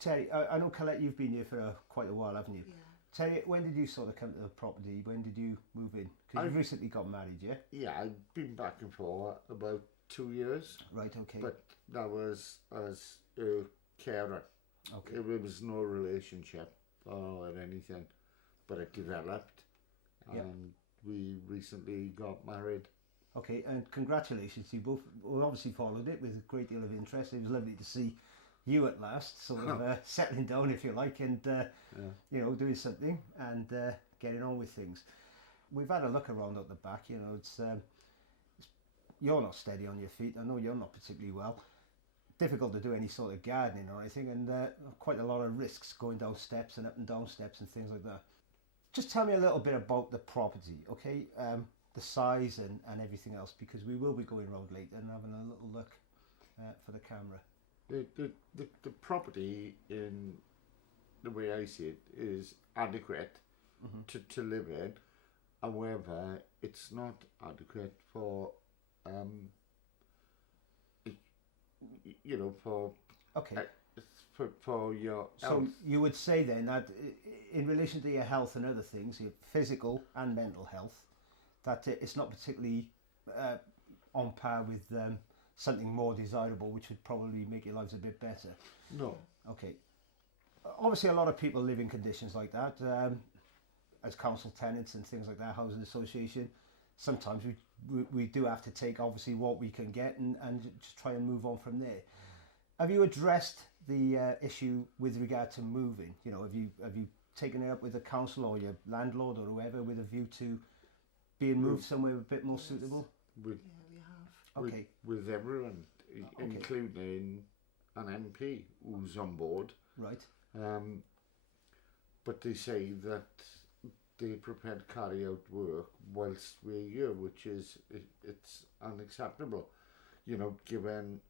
Terry, I know Colette, you've been here for quite a while, haven't you? Yeah. Terry, when did you sort of come to the property? When did you move in? Because you've recently got married, yeah? Yeah, I've been back and forth about 2 years. Right, okay. But that was as a carer. Okay. It was no relationship or anything, but it developed, and we recently got married. Okay, and congratulations to you both. We obviously followed it with a great deal of interest. It was lovely to see you at last, sort of settling down, if you like, and you know, doing something and getting on with things. We've had a look around at the back. You know, it's you're not steady on your feet. I know you're not particularly well. Difficult to do any sort of gardening or anything, and quite a lot of risks going down steps and up and down steps and things like that. Just tell me a little bit about the property, okay? The size and everything else, because we will be going around later and having a little look for the camera. The property, in the way I see it, is adequate to live in. However, it's not adequate for you know, for for your health. So you would say then that in relation to your health and other things, your physical and mental health, that it's not particularly on par with something more desirable, which would probably make your lives a bit better. No. Okay. Obviously, a lot of people live in conditions like that, as council tenants and things like that, housing association. Sometimes we do have to take obviously what we can get and just try and move on from there. Have you addressed the issue with regard to moving? You know, have you taken it up with the council or your landlord or whoever with a view to being moved somewhere a bit more suitable? Yeah, we have. Okay. With everyone, including an MP who's on board. Right. But they say that they're prepared to carry out work whilst we're here, which is it's unacceptable. You know, given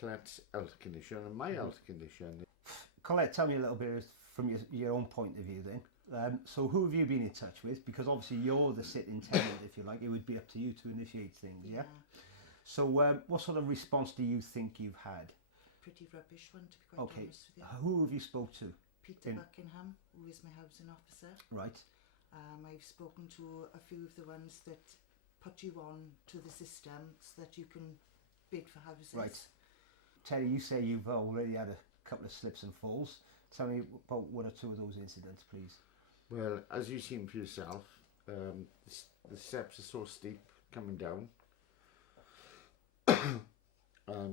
Colette's health condition and my health condition. Colette, tell me a little bit from your own point of view then. So who have you been in touch with? Because obviously you're the sitting tenant, if you like. It would be up to you to initiate things, yeah? So what sort of response do you think you've had? Pretty rubbish one, to be quite honest with you. Who have you spoke to? Peter Buckingham, who is my housing officer. Right. I've spoken to a few of the ones that put you on to the system so that you can bid for houses. Right. Terry, you say you've already had a couple of slips and falls. Tell me about one or two of those incidents, please. Well, as you've seen for yourself, the steps are so steep coming down.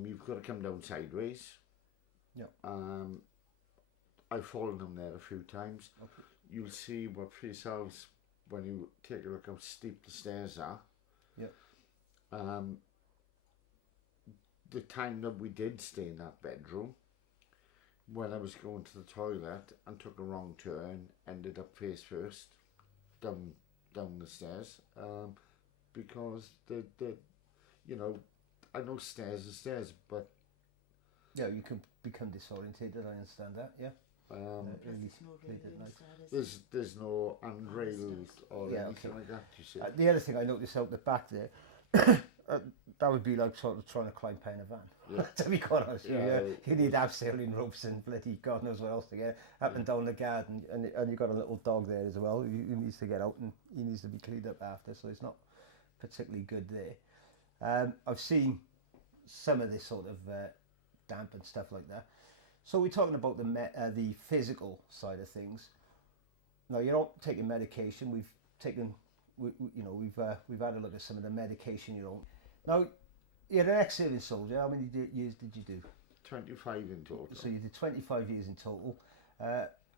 You've got to come down sideways. Yeah. I've fallen down there a few times. Okay. You'll see what for yourselves when you take a look how steep the stairs are. Yeah. The time that we did stay in that bedroom, when I was going to the toilet and took a wrong turn, ended up face first down the stairs, because the you know, I know stairs are stairs, but yeah, you can become disorientated. I understand that. Yeah. There's no handrails or anything like that. You see. The other thing I noticed out the back there, that would be like sort of trying to climb in a van. Yeah. To be quite honest, you need abseiling ropes and bloody God knows what else to get up and down the garden, and you've got a little dog there as well. He needs to get out and he needs to be cleaned up after, so it's not particularly good there. I've seen some of this sort of damp and stuff like that. So we're talking about the physical side of things. Now you're not taking medication. We've taken, we've had a look at some of the medication you're on. Now you're an ex-serving soldier. How many years did you do? 25 in total. So you did 25 years in total.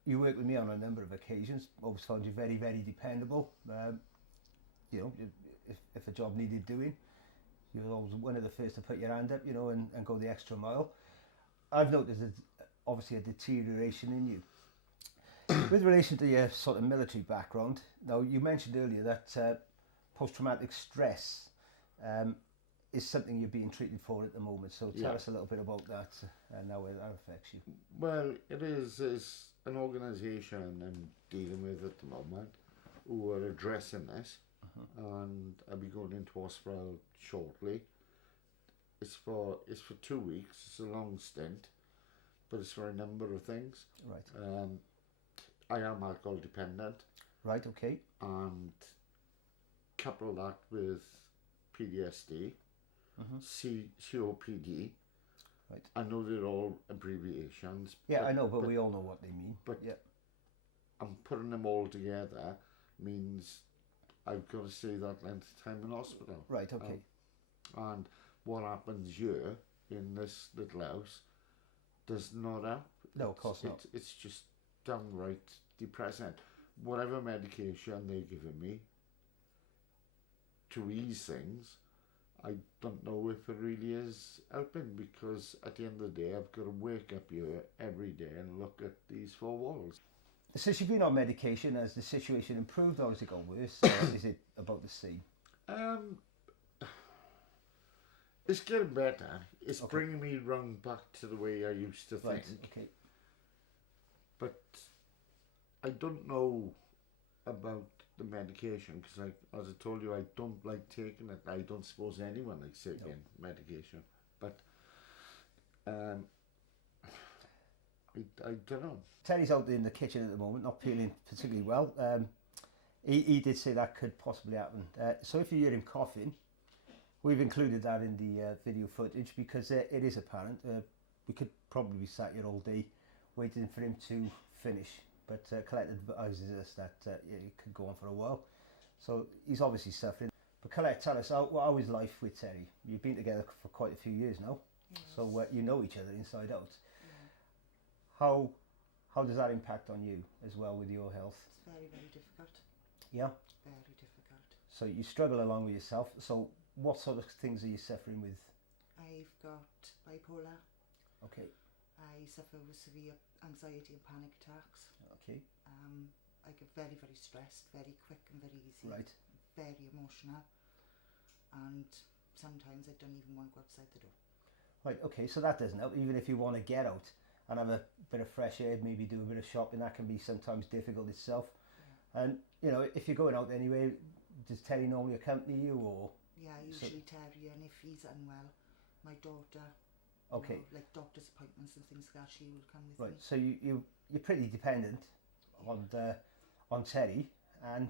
You worked with me on a number of occasions. Always found you very, very dependable. You know, if a job needed doing, you were always one of the first to put your hand up, you know, and go the extra mile. I've noticed obviously a deterioration in you. With relation to your sort of military background, now you mentioned earlier that post-traumatic stress is something you're being treated for at the moment. So tell us a little bit about that and how that affects you. Well, it is an organisation I'm dealing with at the moment who are addressing this, and I'll be going into hospital shortly. It's for 2 weeks. It's a long stint, but it's for a number of things. Right. I am alcohol dependent, Right, okay. and couple that with PTSD, COPD. Right. I know they're all abbreviations. Yeah, I know, but we all know what they mean. But yeah, I'm putting them all together means I've got to stay that length of time in hospital. right, okay. And what happens here in this little house does not help. No, of course not. It's just downright depressing. Whatever medication they're giving me to ease things, I don't know if it really is helping, because at the end of the day I've got to wake up here every day and look at these four walls. Since you've been on medication, has the situation improved or has it got worse? Or is it about the same? It's getting better. It's Okay. bringing me round back to the way I used to Right, think. okay. But I don't know about the medication, because as I told you, I don't like taking it. I don't suppose anyone likes taking medication. But I don't know. Terry's out in the kitchen at the moment, not feeling particularly well. He did say that could possibly happen. So if you hear him coughing, we've included that in the video footage, because it is apparent. We could probably be sat here all day waiting for him to finish, but Colette advises us that it could go on for a while. So he's obviously suffering. But Colette, tell us, how is life with Terry? You've been together for quite a few years now, Yes. so you know each other inside out. Yeah. How does that impact on you as well with your health? It's very, very difficult. Yeah. Very difficult. So you struggle along with yourself. So what sort of things are you suffering with? I've got bipolar. Okay. I suffer with severe anxiety and panic attacks. Okay. I get very, very stressed, very quick and very easy. Right. Very emotional. And sometimes I don't even want to go outside the door. Right. Okay. So that doesn't help. Even if you want to get out and have a bit of fresh air, maybe do a bit of shopping, that can be sometimes difficult itself. Yeah. And you know, if you're going out anyway, does Terry normally accompany you, or? Yeah, usually Terry, and if he's unwell, my daughter. Okay. You know, like doctor's appointments and things like that, she will come with Right. me. So you're pretty dependent on Terry, and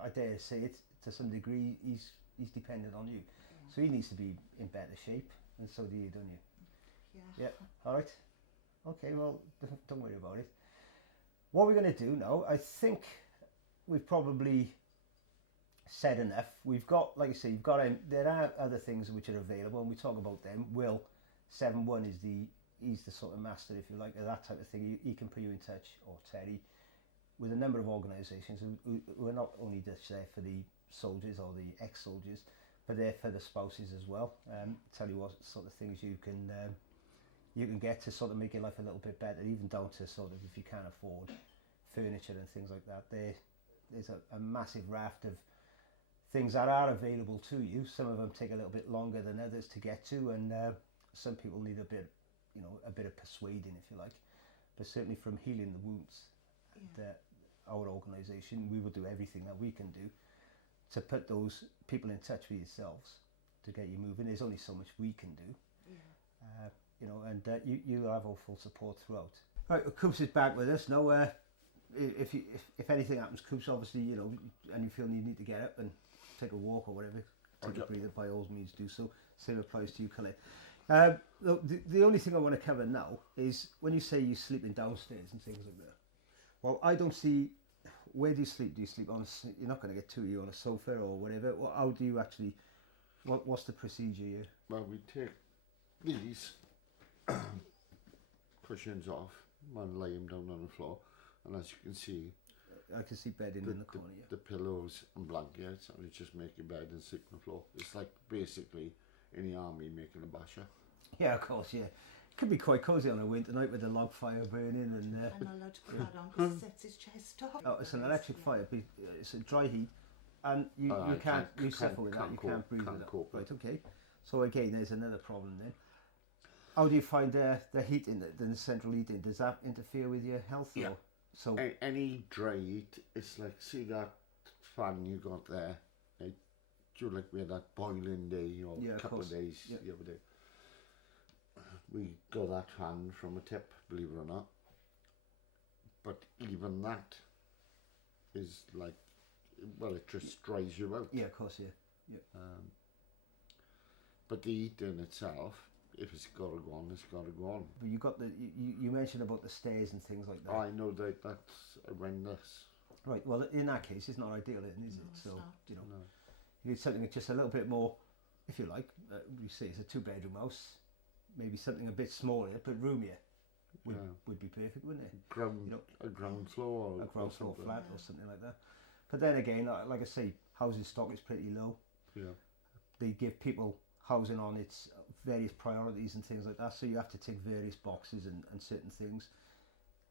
I dare say it to some degree he's dependent on you. Yeah. So he needs to be in better shape, and so do you, don't you? Yeah. Yeah. All right. Okay. Well, don't worry about it. What we're going to do now, I think we've probably said enough. We've got, like I say, there are other things which are available, and we talk about them. Will 7-1 he's the sort of master, if you like, of that type of thing. He can put you in touch, or Terry, with a number of organisations who are not only just there for the soldiers or the ex-soldiers, but they're for the spouses as well. Tell you what sort of things you can get to sort of make your life a little bit better, even down to sort of if you can't afford furniture and things like that. There's a massive raft of things that are available to you. Some of them take a little bit longer than others to get to, and some people need a bit of persuading, if you like. But certainly from Healing the Wounds, our organisation, we will do everything that we can do to put those people in touch with yourselves to get you moving. There's only so much we can do. Yeah. And you'll have our full support throughout. Right, well, Coops is back with us now. If anything happens, Coops, obviously, and you feel you need to get up and take a walk or whatever, take a breather, by all means do so. Same applies to you, Colette. Look, the only thing I want to cover now is when you say you're sleeping downstairs and things like that. Well, I don't see, where do you sleep? Do you sleep on you're not going to get two of you on a sofa or whatever. Well, how do you actually, what's the procedure here? Well, we take these cushions off and lay them down on the floor, and as you can see, I can see bedding in the corner. The pillows and blankets, and you just make your bed and sleep on the floor. It's like basically in the army making a basher. Yeah, of course, yeah. It could be quite cosy on a winter night with the log fire burning and. I'm not allowed to put that on because it sets his chest off. Oh, it's an electric fire. But it's a dry heat, and you can't suffer with that. You can't breathe with that. Right, okay. So again, there's another problem then. How do you find the heating, the central heating? Does that interfere with your health? Yeah. Or? So any dry heat, it's like, see that fan you got there? Like we had that boiling day or a couple of days the other day. we got that fan from a tip, believe it or not. But even that is like, well, it just dries you out. Yeah, of course, yeah. But the heating itself, if it's got to go on, it's got to go on. But you got you mentioned about the stairs and things like that. I know that's horrendous. Right, well, in that case, it's not ideal, is it? So, you know, you need something that's just a little bit more, if you like, you say it's a 2-bedroom house, maybe something a bit smaller but roomier would be perfect, wouldn't it? A ground floor or a ground floor something. flat or something like that. But then again, like I say, housing stock is pretty low. Yeah. They give people housing on its various priorities and things like that, so you have to tick various boxes and certain things.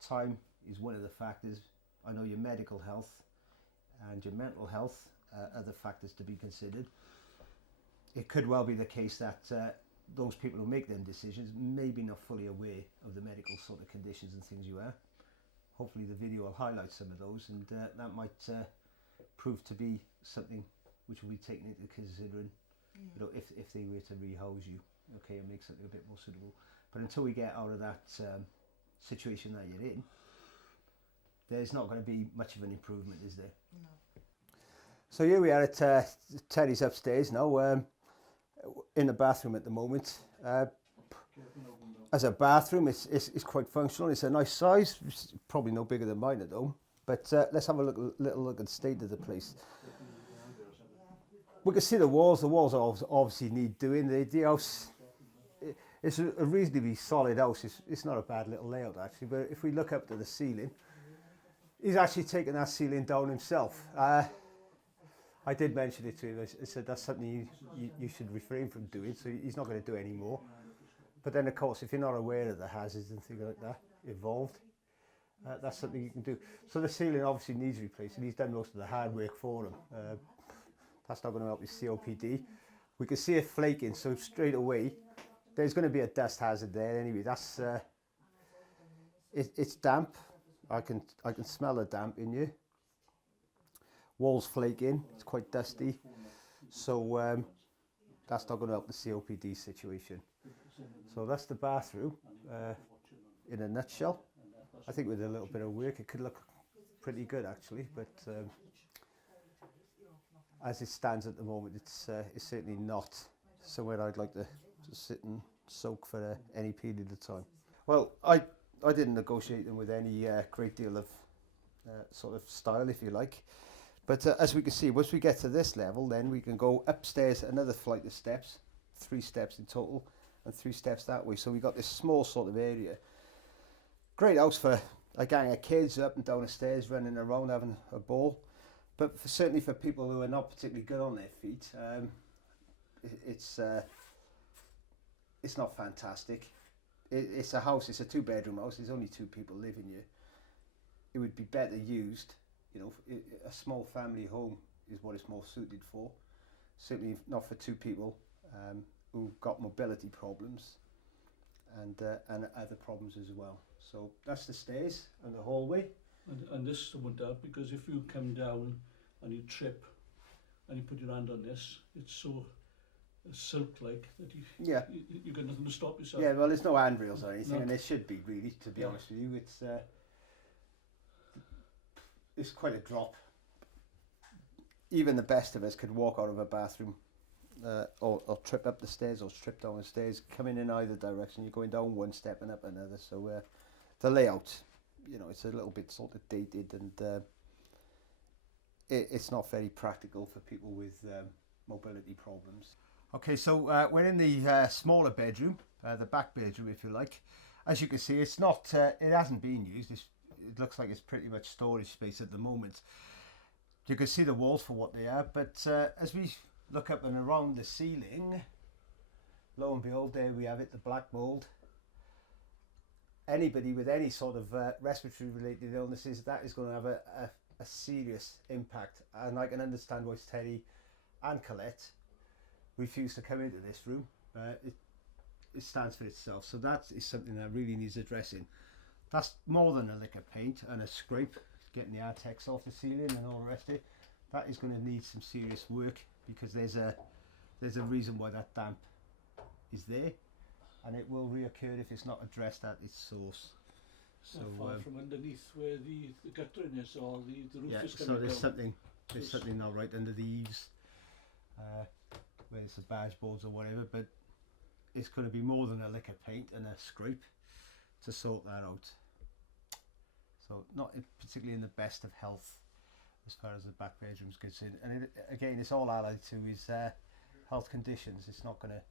Time is one of the factors. I know your medical health and your mental health are the factors to be considered. It could well be the case that those people who make them decisions may be not fully aware of the medical sort of conditions and things you have. Hopefully the video will highlight some of those, and that might prove to be something which will be taken into consideration, you know, if they were to rehouse you, okay, and make something a bit more suitable. But until we get out of that situation that you're in, there's not going to be much of an improvement, is there? No. So here we are at Terry's upstairs now, in the bathroom at the moment. As a bathroom, it's quite functional. It's a nice size. It's probably no bigger than mine at home. But let's have a little look at the state of the place. We can see the walls. The walls obviously need doing. The house, it's a reasonably solid house. It's not a bad little layout actually. But if we look up to the ceiling, he's actually taken that ceiling down himself. I did mention it to him. I said that's something you should refrain from doing, so he's not going to do any more. But then, of course, if you're not aware of the hazards and things like that involved, that's something you can do. So the ceiling obviously needs replacing. He's done most of the hard work for him. That's not going to help with COPD. We can see it flaking, so straight away, there's going to be a dust hazard there anyway. That's it's damp. I can smell the damp in you. Walls flaking, it's quite dusty, so that's not going to help the COPD situation. So that's the bathroom in a nutshell. I think with a little bit of work it could look pretty good actually, but as it stands at the moment it's certainly not somewhere I'd like to sit and soak for any period of time. Well, I didn't negotiate them with any great deal of sort of style, if you like. But as we can see, once we get to this level, then we can go upstairs another flight of steps, 3 steps in total, and 3 steps that way. So we got this small sort of area. Great house for a gang of kids up and down the stairs, running around, having a ball. But certainly for people who are not particularly good on their feet, it's not fantastic. It's a house, it's a 2-bedroom house, there's only 2 people living here. It would be better used. You know, a small family home is what it's more suited for. Certainly not for 2 people who've got mobility problems and other problems as well. So that's the stairs and the hallway. And this won't help, because if you come down and you trip and you put your hand on this, it's so silk-like that you got nothing to stop yourself. Yeah, well, there's no handrails or anything, and there should be, really, to be honest with you. It's quite a drop. Even the best of us could walk out of a bathroom or trip up the stairs or trip down the stairs, coming in either direction. You're going down one step and up another. So the layout, you know, it's a little bit sort of dated, and it's not very practical for people with mobility problems. Okay, so we're in the smaller bedroom, the back bedroom, if you like. As you can see, it's not. It hasn't been used. It looks like it's pretty much storage space at the moment. You can see the walls for what they are, but as we look up and around the ceiling, lo and behold, there we have it, the black mold. Anybody with any sort of respiratory related illnesses, that is going to have a serious impact, and I can understand why Terry and Colette refused to come into this room. It stands for itself, so that is something that really needs addressing. That's more than a lick of paint and a scrape, getting the Artex off the ceiling and all the rest of it. That is going to need some serious work, because there's a reason why that damp is there. and it will reoccur if it's not addressed at its source. So far from underneath where the guttering is, or the roof is so coming there's down. there's something not right under the eaves, where it's the barge boards or whatever, but it's going to be more than a lick of paint and a scrape to sort that out. So not particularly in the best of health as far as the back bedroom's concerned, and again it's all allied to his health conditions. It's not going to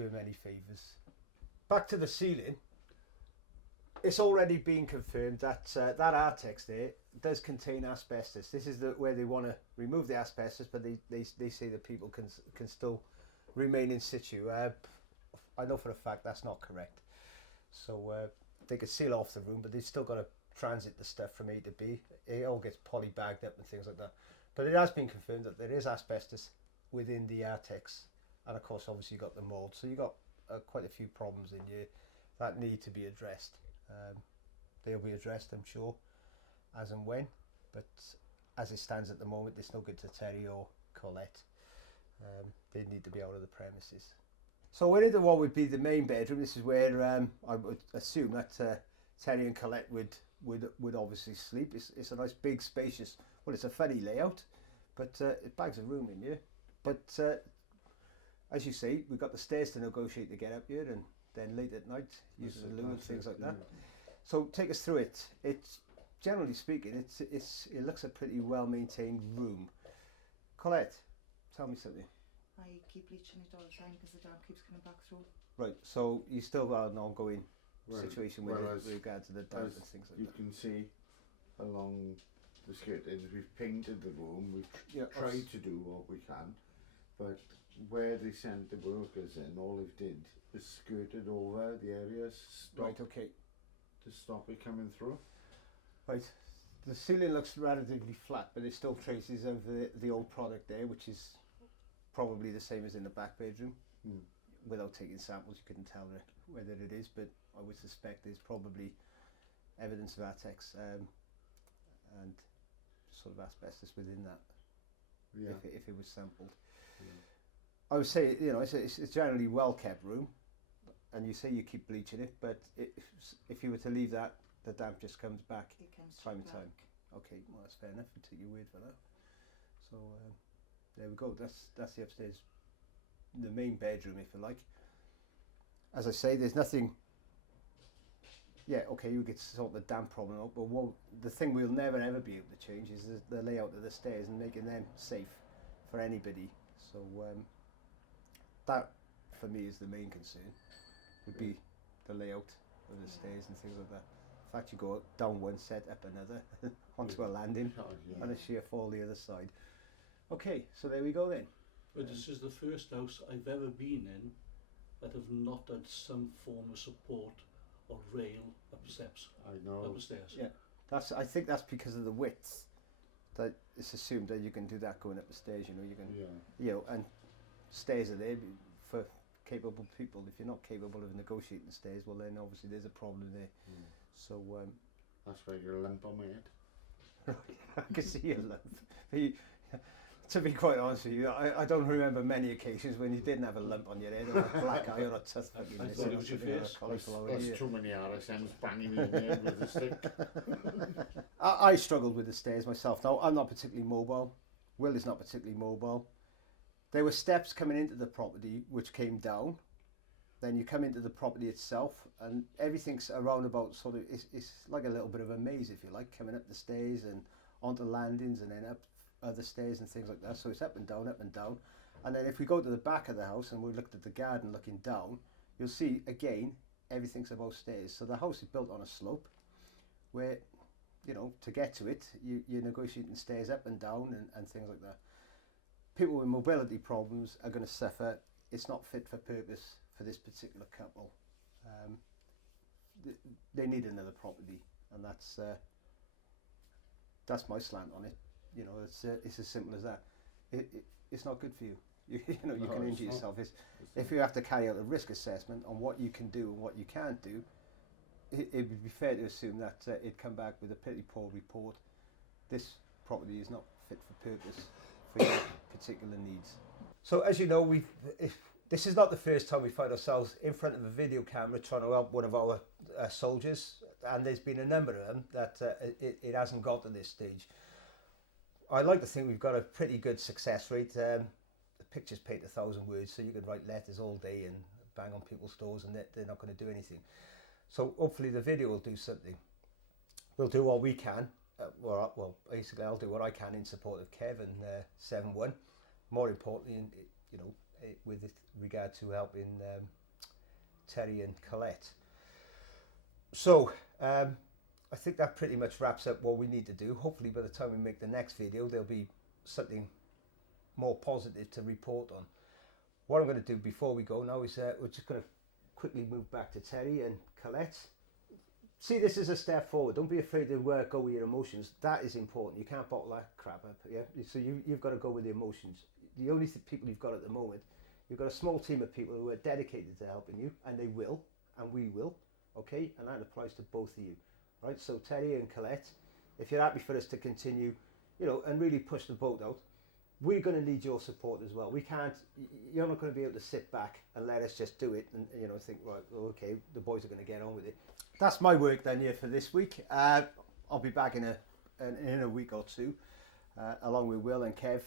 do him any favours. Back to the ceiling. It's already been confirmed that that Artex there does contain asbestos. This is where they want to remove the asbestos, but they say that people can still remain in situ. I know for a fact that's not correct. So they could seal off the room, but they've still got to transit the stuff from A to B. It all gets poly-bagged up and things like that. But it has been confirmed that there is asbestos within the Artex. And of course, obviously you've got the mould. So you've got quite a few problems in here that need to be addressed. They'll be addressed, I'm sure, as and when. But as it stands at the moment, it's no good to Terry or Colette. They need to be out of the premises. So we're into what would be the main bedroom. This is where I would assume that Terry and Colette would obviously sleep. It's a nice big spacious, well, it's a funny layout, but it bags of room in here. But as you see, we've got the stairs to negotiate to get up here, and then late at night using the loo and things like that. So take us through it. It's generally speaking, it looks a pretty well maintained room. Colette, tell me something. I keep bleaching it all the time because the damp keeps coming back through. Right, so you still got an ongoing situation with regard to the damp and things like that. You can see along the skirtings, we've painted the room, we've tried to do what we can, but where they sent the workers in, all they've did is skirted over the areas to stop it coming through. Right, the ceiling looks relatively flat, but there's still traces of the old product there, which is probably the same as in the back bedroom. Without taking samples, you couldn't tell whether it is, but I would suspect there's probably evidence of Artex and sort of asbestos within that, if it was sampled. I would say, you know, it's a generally well kept room, and you say you keep bleaching it, but if you were to leave that, the damp just comes back time and time. Okay, well that's fair enough. I'll take your word for that. So there we go. That's the upstairs, the main bedroom, if you like. As I say, there's nothing. Yeah, okay, you get sort of the damp problem out, but the thing we'll never ever be able to change is the layout of the stairs and making them safe for anybody. So that, for me, is the main concern. Would be the layout of the stairs and things like that. In fact, you go down one set, up another, onto a landing, and a sheer fall the other side. Okay, so there we go then. But this is the first house I've ever been in that have not had some form of support or rail up steps. I know. Up the stairs. Yeah, I think that's because of the width. That it's assumed that you can do that going up the stairs. You know, you can. You know, and stairs are there for capable people. If you're not capable of negotiating the stairs, well then obviously there's a problem there. So that's why you're a lump on my head. I can see your lump. To be quite honest with you, I don't remember many occasions when you didn't have a lump on your head or a black eye or a tooth fucking I thought it was your face. That's too many RSMs banging me in the head with a stick. I struggled with the stairs myself. Now, I'm not particularly mobile. Will is not particularly mobile. There were steps coming into the property which came down. Then you come into the property itself, and everything's around about sort of, it's like a little bit of a maze, if you like, coming up the stairs and onto landings and then up other stairs and things like that. So it's up and down, up and down. And then if we go to the back of the house and we looked at the garden looking down, you'll see again everything's above stairs. So the house is built on a slope where, you know, to get to it, you're negotiating stairs up and down and things like that. People with mobility problems are going to suffer. It's not fit for purpose for this particular couple. They need another property, and that's my slant on it. You know, it's as simple as that. It's not good for you. You know, you can injure yourself. If you have to carry out a risk assessment on what you can do and what you can't do, it would be fair to assume that it'd come back with a pretty poor report. This property is not fit for purpose for your particular needs. So as you know, This is not the first time we find ourselves in front of a video camera trying to help one of our soldiers, and there's been a number of them that it hasn't got to this stage. I like to think we've got a pretty good success rate. The pictures paint 1,000 words, so you can write letters all day and bang on people's doors and they're not going to do anything. So hopefully the video will do something. We'll do what we can. Well, basically I'll do what I can in support of Kev and 7-1. More importantly, with regard to helping Terry and Colette. So I think that pretty much wraps up what we need to do. Hopefully by the time we make the next video there'll be something more positive to report on. What I'm going to do before we go now is we're just going to quickly move back to Terry and Colette. See this as a step forward. Don't be afraid to go with your emotions. That is important. You can't bottle that crap up. Yeah? So you've got to go with the emotions. The only people you've got at the moment, you've got a small team of people who are dedicated to helping you, and they will, and we will, okay? And that applies to both of you, right? So Terry and Colette, if you're happy for us to continue, and really push the boat out, we're going to need your support as well. We can't, you're not going to be able to sit back and let us just do it and, think, right, well, okay, the boys are going to get on with it. That's my work done here for this week. I'll be back in a week or two, along with Will and Kev,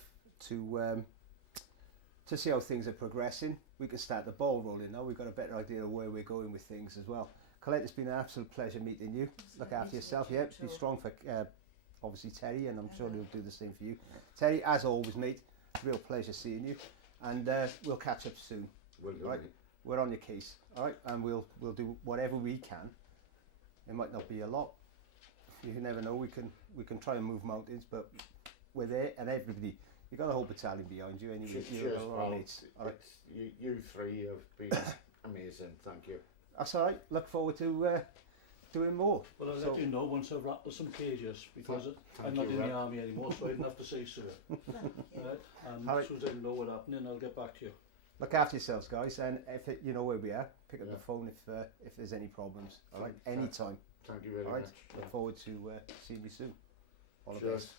to see how things are progressing. We can start the ball rolling now. We've got a better idea of where we're going with things as well. Colette, it's been an absolute pleasure meeting you. Look after yourself, yeah. Be strong for obviously Terry, and I'm sure he'll do the same for you. Terry, as always, mate, real pleasure seeing you, and we'll catch up soon. Right? We're on your case, all right, and we'll do whatever we can. It might not be a lot. You never know. We can try and move mountains, but we're there, and everybody. You've got a whole battalion behind you anyway. Cheers, pal. You three have been amazing. Thank you. That's all right. Look forward to doing more. Well, I'll let you know once I've wrapped up some cages, because I'm not in the army anymore, so I didn't have to say so. Right? And as soon as I know what's happening, I'll get back to you. Look after yourselves, guys, and if you know where we are, pick up the phone if there's any problems. All right, anytime. Thank you very all right? much. Look forward to seeing you soon. All the Cheers. best.